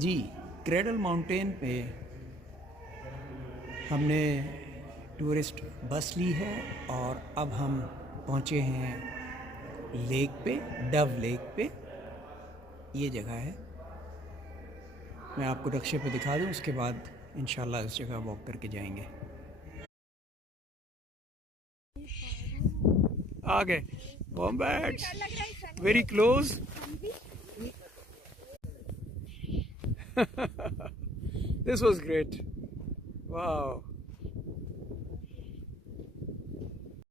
जी, cradle mountain पे हमने tourist bus ली है और अब हम पहुँचे हैं लेक पे, डव लेक पे। ये जगह है, मैं आपको नक्शे पे दिखा दूँ, उसके बाद इंशाल्लाह इस जगह वॉक करके जाएंगे। आ गए wombats, very close. This was great, wow.